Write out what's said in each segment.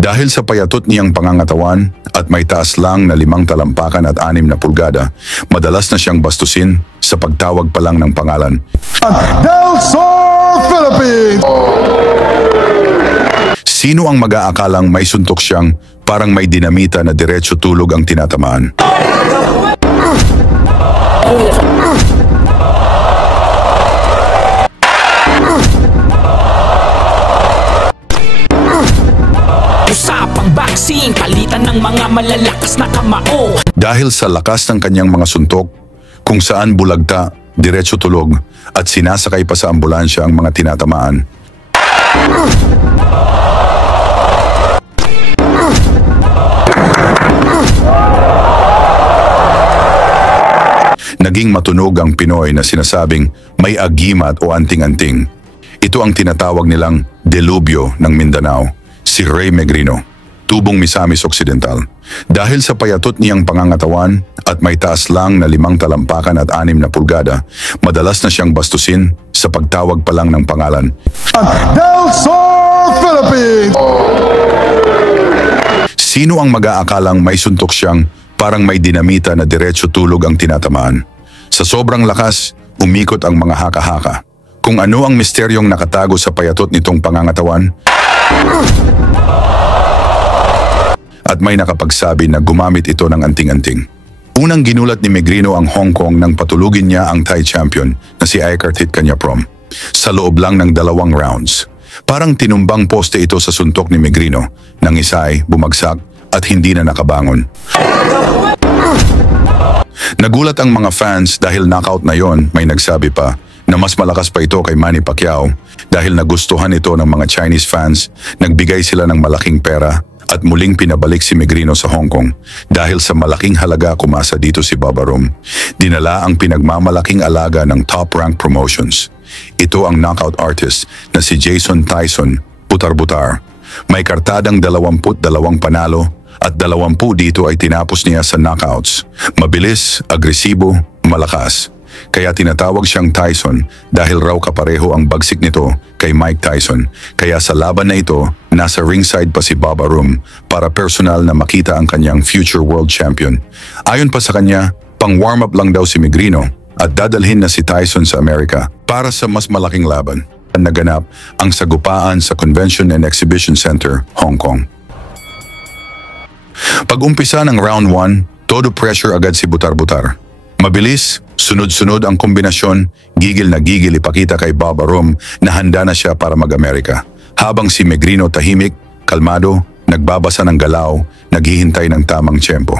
Dahil sa payatot niyang pangangatawan at may taas lang na 5 talampakan at 6 na pulgada, madalas na siyang bastusin sa pagtawag pa lang ng pangalan. Del Sur, Philippines! Sino ang mag-aakalang may suntok siyang parang may dinamita na diretso tulog ang tinatamaan? Usapang boxing, palitan ng mga malalakas na kamao. Dahil sa lakas ng kanyang mga suntok, kung saan bulagta, diretso tulog, at sinasakay pa sa ambulansya ang mga tinatamaan. Naging matunog ang Pinoy na sinasabing may agimat o anting-anting. Ito ang tinatawag nilang delubyo ng Mindanao, si Ray Megrino, tubong Misamis Occidental. Dahil sa payatot niyang pangangatawan at may taas lang na 5 talampakan at 6 na pulgada, madalas na siyang bastusin sa pagtawag pa lang ng pangalan. Del Sur, Philippines! Sino ang mag-aakalang may suntok siyang parang may dinamita na diretso tulog ang tinatamaan? Sa sobrang lakas, umikot ang mga haka-haka. Kung ano ang misteryong nakatago sa payatot nitong pangangatawan, at may nakapagsabi na gumamit ito ng anting-anting. Unang ginulat ni Megrino ang Hong Kong nang patulugin niya ang Thai champion na si Aikarthit Kanyaprom sa loob lang ng 2 rounds. Parang tinumbang poste ito sa suntok ni Megrino nang isa ay bumagsak at hindi na nakabangon. Nagulat ang mga fans dahil knockout na yon. May nagsabi pa na mas malakas pa ito kay Manny Pacquiao dahil nagustuhan ito ng mga Chinese fans. Nagbigay sila ng malaking pera at muling pinabalik si Megrino sa Hong Kong. Dahil sa malaking halaga kumasa dito si Baba Rum. Dinala ang pinagmamalaking alaga ng Top Rank Promotions. Ito ang knockout artist na si Jason Tyson Putar-Butar. May kartadang 22 panalo at 20 dito ay tinapos niya sa knockouts. Mabilis, agresibo, malakas. Kaya tinatawag siyang Tyson dahil raw kapareho ang bagsik nito kay Mike Tyson. Kaya sa laban na ito, nasa ringside pa si Baba Rum para personal na makita ang kanyang future world champion. Ayon pa sa kanya, pang warm up lang daw si Megrino at dadalhin na si Tyson sa Amerika para sa mas malaking laban. Naganap ang sagupaan sa Convention and Exhibition Center, Hong Kong. Pag-umpisa ng round 1, todo pressure agad si Butar-Butar. Mabilis, sunod-sunod ang kombinasyon, gigil na gigil ipakita kay Baba Rum na handa na siya para mag-Amerika. Habang si Megrino tahimik, kalmado, nagbabasa ng galaw, naghihintay ng tamang tiyempo.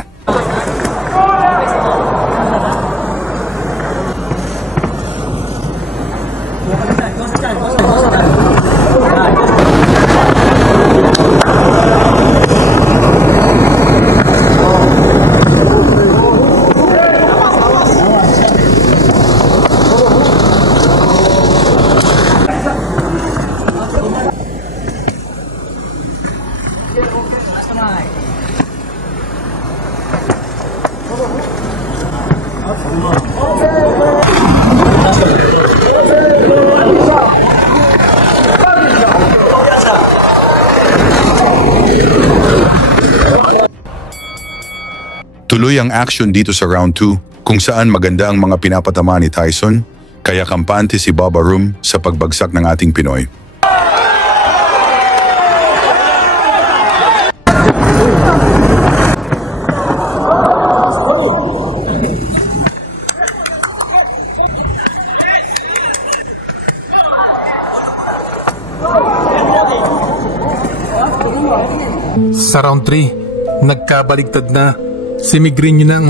Tuloy ang action dito sa round 2 kung saan maganda ang mga pinapatama ni Tyson, kaya kampante si Baba Rum sa pagbagsak ng ating Pinoy. Sa round 3, nagkabaligtad na. Si Megrino na ang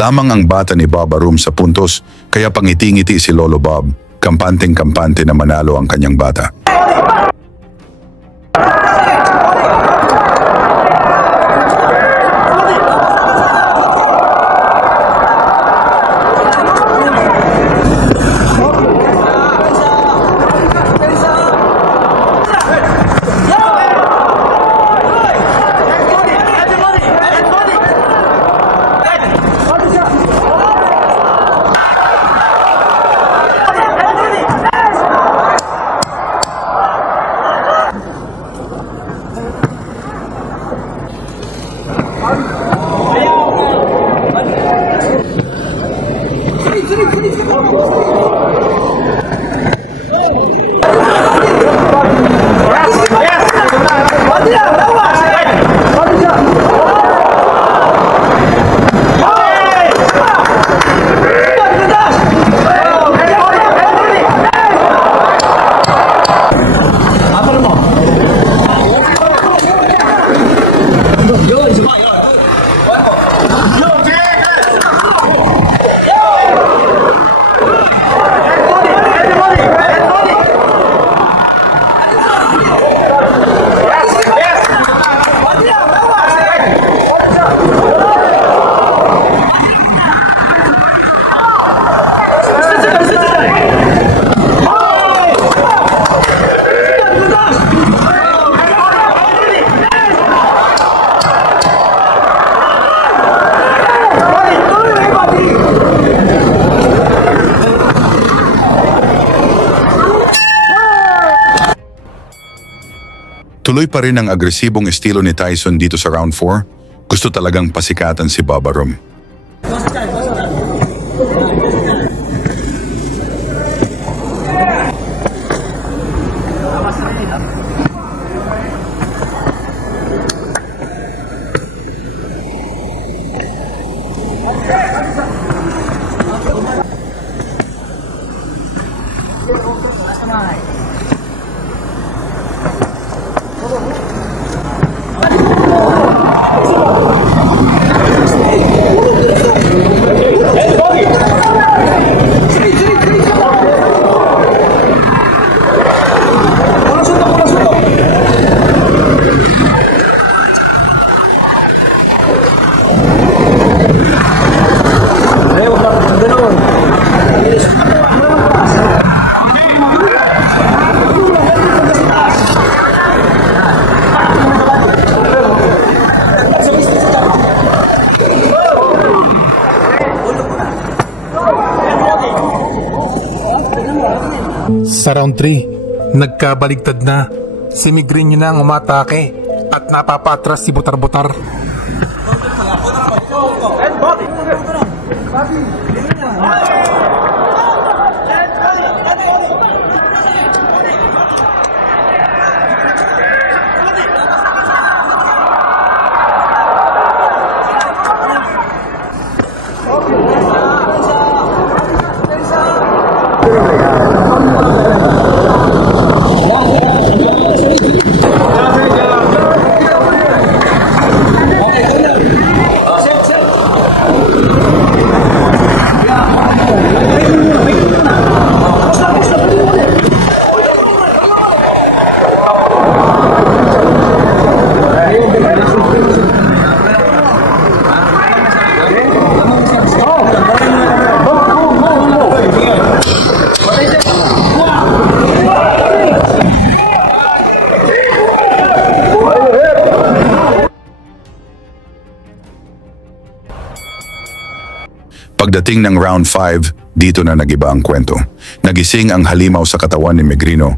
Lamang ang bata ni Bob Arum sa puntos, kaya pangiti-ngiti si Lolo Bob. Kampanteng-kampante na manalo ang kanyang bata. Tuloy pa rin ang agresibong estilo ni Tyson dito sa round 4. Gusto talagang pasikatan si Bob Arum. Sa round 3, nagkabaligtad na. Si Migrinyo na ang umatake at napapatras si Butar-Butar. Pagdating ng round 5, dito na nagiba ang kwento. Nagising ang halimaw sa katawan ni Megrino.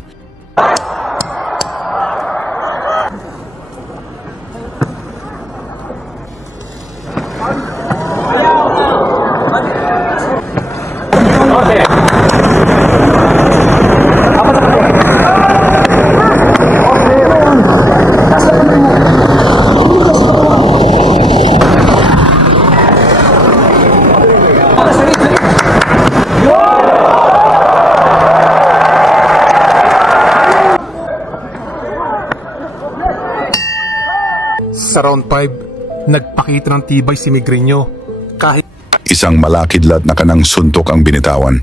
Sa round 5, nagpakita ng tibay si Migrinyo. Kahit isang malakidlat na kanang suntok ang binitawan.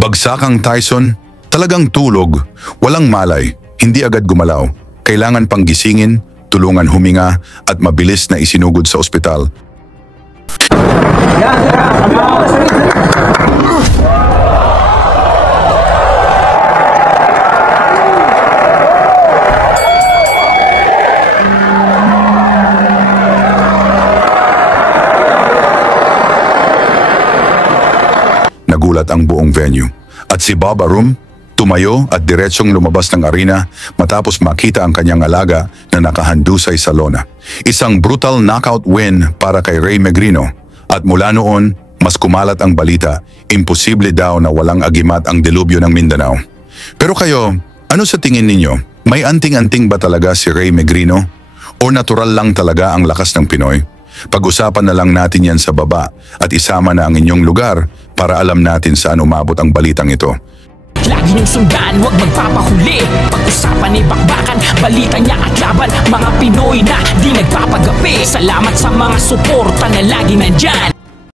Bagsakang Tyson, talagang tulog, walang malay, hindi agad gumalaw. Kailangan pang gisingin, tulungan huminga at mabilis na isinugod sa ospital. Nagulat ang buong venue. At si Bob Arum, tumayo at diretsong lumabas ng arena matapos makita ang kanyang alaga na nakahandusay sa lona. Isang brutal knockout win para kay Ray Megrino. At mula noon, mas kumalat ang balita, imposible daw na walang agimat ang delubyo ng Mindanao. Pero kayo, ano sa tingin ninyo? May anting-anting ba talaga si Ray Megrino? O natural lang talaga ang lakas ng Pinoy? Pag-usapan na lang natin yan sa baba at isama na ang inyong lugar para alam natin saan umabot ang balitang ito. Lagi niyong sundan, huwag magpapahuli. Pag-usapan ni bakbakan, balita niya at laban. Mga Pinoy na di nagpapagapi. Salamat sa mga suporta na lagi nandyan.